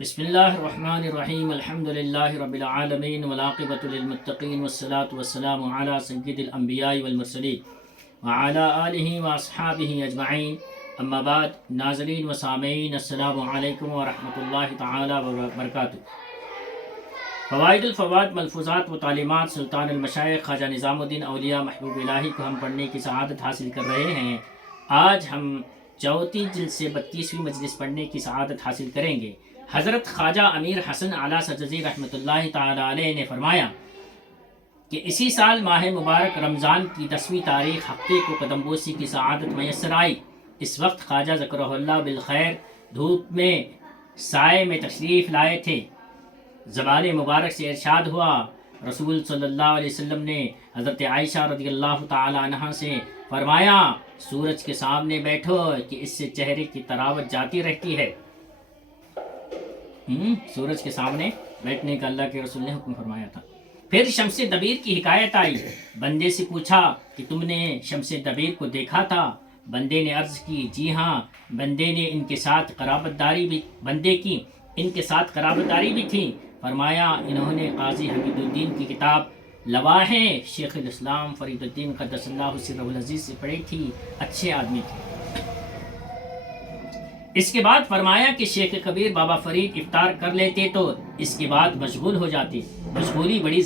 بسم اللہ الرحمن الرحیم الحمد للہ رب العالمین والعاقبۃ للمتقین والصلاة والسلام علی سید الانبیاء والمرسلین وعلی آلہ واصحابہ اجمعین اما بعد. ناظرین و سامعین السلام علیکم ورحمۃ اللہ تعالی وبرکاتہ. فوائد الفوائد ملفوظات و تعلیمات سلطان المشائخ خواجہ نظام الدین اولیاء محبوب الہی کو ہم پڑھنے کی سعادت حاصل کر رہے ہیں. آج ہم چوتھی جلد سے 32ویں مجلس پڑھنے کی سعادت حاصل کریں گے. حضرت خواجہ امیر حسن اعلیٰ سجزی رحمۃ اللہ تعالی علیہ نے فرمایا کہ اسی سال ماہ مبارک رمضان کی 10ویں تاریخ ہفتے کو قدم بوسی کی سعادت میسر آئی. اس وقت خواجہ ذکرہ اللہ بالخیر دھوپ میں سائے میں تشریف لائے تھے. زبان مبارک سے ارشاد ہوا. رسول صلی اللہ علیہ وسلم نے حضرت عائشہ رضی اللہ تعالی عنہ سے فرمایا سورج کے سامنے بیٹھو کہ اس سے چہرے کی تراوت جاتی رہتی ہے. سورج کے سامنے بیٹھنے کا اللہ کے رسول نے حکم فرمایا تھا. پھر شمس دبیر کی حکایت آئی. بندے سے پوچھا کہ تم نے شمس دبیر کو دیکھا تھا؟ بندے نے عرض کی جی ہاں. بندے نے ان کے ساتھ قرابت داری بھی تھی. فرمایا انہوں نے قاضی حمید الدین کی کتاب لواحیں شیخ الاسلام فرید الدین قدس اللہ سرہ العزیز سے پڑھی تھی. اچھے آدمی تھے. اس کے بعد فرمایا کہ شیخ کبیر بابا فرید افطار کر لیتے تو اس کے بعد مشغول ہو جاتے. مشغولی بڑی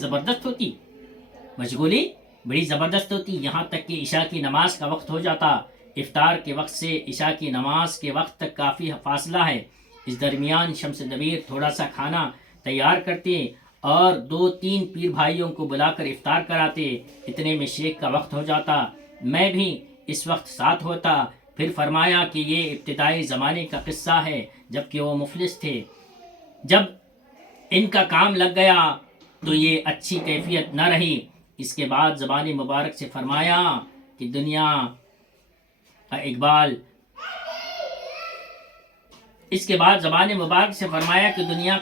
زبردست ہوتی یہاں تک کہ عشاء کی نماز کا وقت ہو جاتا. افطار کے وقت سے عشاء کی نماز کے وقت تک کافی فاصلہ ہے. اس درمیان شمس دبیر تھوڑا سا کھانا تیار کرتے اور 2-3 پیر بھائیوں کو بلا کر افطار کراتے. اتنے میں شیخ کا وقت ہو جاتا. میں بھی اس وقت ساتھ ہوتا. پھر فرمایا کہ یہ ابتدائی زمانے کا قصہ ہے جب کہ وہ مفلس تھے. جب ان کا کام لگ گیا تو یہ اچھی کیفیت نہ رہی. اس کے بعد زبان مبارک سے فرمایا کہ دنیا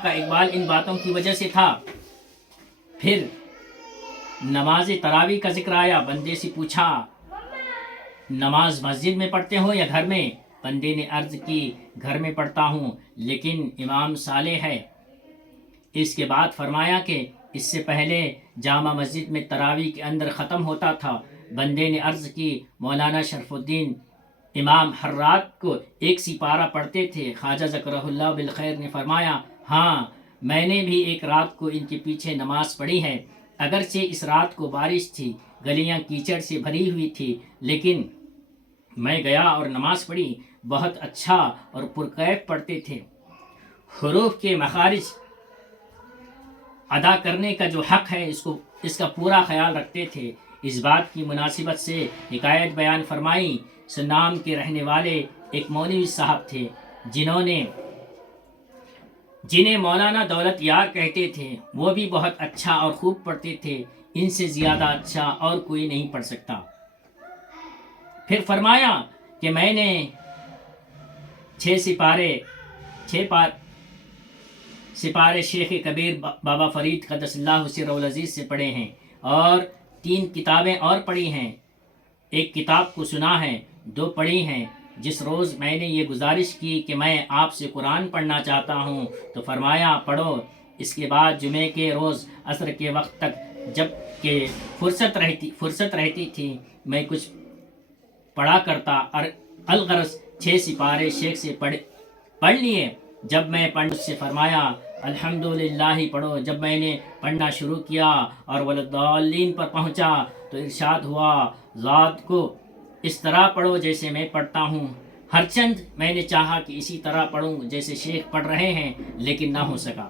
کا اقبال ان باتوں کی وجہ سے تھا. پھر نماز تراویح کا ذکر آیا. بندے سے پوچھا نماز مسجد میں پڑھتے ہو یا گھر میں؟ بندے نے عرض کی گھر میں پڑھتا ہوں لیکن امام صالح ہے. اس کے بعد فرمایا کہ اس سے پہلے جامع مسجد میں تراویح کے اندر ختم ہوتا تھا. بندے نے عرض کی مولانا شرف الدین امام ہر رات کو 1 سپارہ پڑھتے تھے. خواجہ ذکرہ اللہ بالخیر نے فرمایا ہاں میں نے بھی ایک رات کو ان کے پیچھے نماز پڑھی ہے. اگرچہ اس رات کو بارش تھی, گلیاں کیچڑ سے بھری ہوئی تھی, لیکن میں گیا اور نماز پڑھی. بہت اچھا اور پرکیف پڑھتے تھے. حروف کے مخارج ادا کرنے کا جو حق ہے اس کا پورا خیال رکھتے تھے. اس بات کی مناسبت سے حکایت بیان فرمائی. سنام کے رہنے والے ایک مولوی صاحب تھے جنہیں مولانا دولت یار کہتے تھے. وہ بھی بہت اچھا اور خوب پڑھتے تھے. ان سے زیادہ اچھا اور کوئی نہیں پڑھ سکتا. پھر فرمایا کہ میں نے 6 سپارے شیخ کبیر بابا فرید قدس اللہ سرہ العزیز سے پڑھے ہیں اور 3 کتابیں اور پڑھی ہیں. ایک کتاب کو سنا ہے, 2 پڑھی ہیں. جس روز میں نے یہ گزارش کی کہ میں آپ سے قرآن پڑھنا چاہتا ہوں تو فرمایا پڑھو. اس کے بعد جمعے کے روز عصر کے وقت تک جب کہ فرصت رہتی تھی میں کچھ پڑھا کرتا. الغرض 6 سپارے شیخ سے پڑھ لیے. جب میں پڑھ سے فرمایا الحمدللہ پڑھو. جب میں نے پڑھنا شروع کیا اور ولدالین پر پہنچا تو ارشاد ہوا ذات کو اس طرح پڑھو جیسے میں پڑھتا ہوں. ہرچند میں نے چاہا کہ اسی طرح پڑھوں جیسے شیخ پڑھ رہے ہیں لیکن نہ ہو سکا.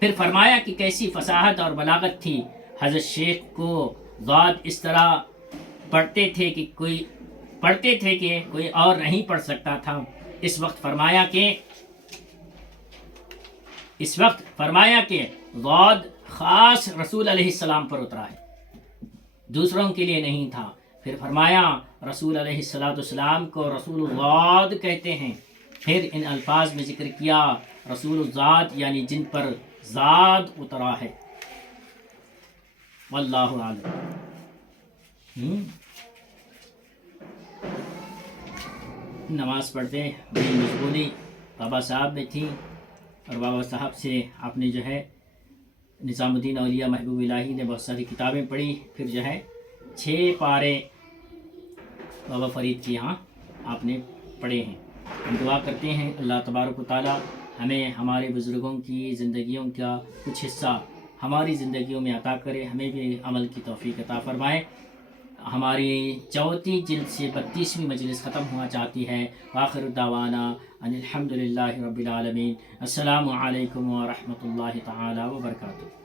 پھر فرمایا کہ کیسی فصاحت اور بلاغت تھی. حضرت شیخ کو ذات اس طرح پڑھتے تھے کہ کوئی اور نہیں پڑھ سکتا تھا. اس وقت فرمایا کہ ضاد خاص رسول علیہ السلام پر اترا ہے, دوسروں کے لیے نہیں تھا. پھر فرمایا رسول علیہ السلام کو رسول الضاد کہتے ہیں. پھر ان الفاظ میں ذکر کیا رسول الضاد یعنی جن پر ذات اترا ہے. واللہ عالم. نماز پڑھتے بڑی مشغولی بابا صاحب میں تھی. اور بابا صاحب سے آپ نے جو ہے نظام الدین اولیاء محبوب الہی نے بہت ساری کتابیں پڑھی، پھر جو ہے 6 پارے بابا فرید کے یہاں آپ نے پڑھے ہیں۔ ہم دعا کرتے ہیں اللہ تبارک و تعالی ہمیں ہمارے بزرگوں کی زندگیوں کا کچھ حصہ ہماری زندگیوں میں عطا کرے، ہمیں بھی عمل کی توفیق عطا فرمائے۔ ہماری 34 جلد سے 32ویں مجلس ختم ہوا چاہتی ہے۔ وآخر دعوانا ان الحمد للہ رب العالمین۔ السلام علیکم ورحمۃ اللہ تعالی وبرکاتہ۔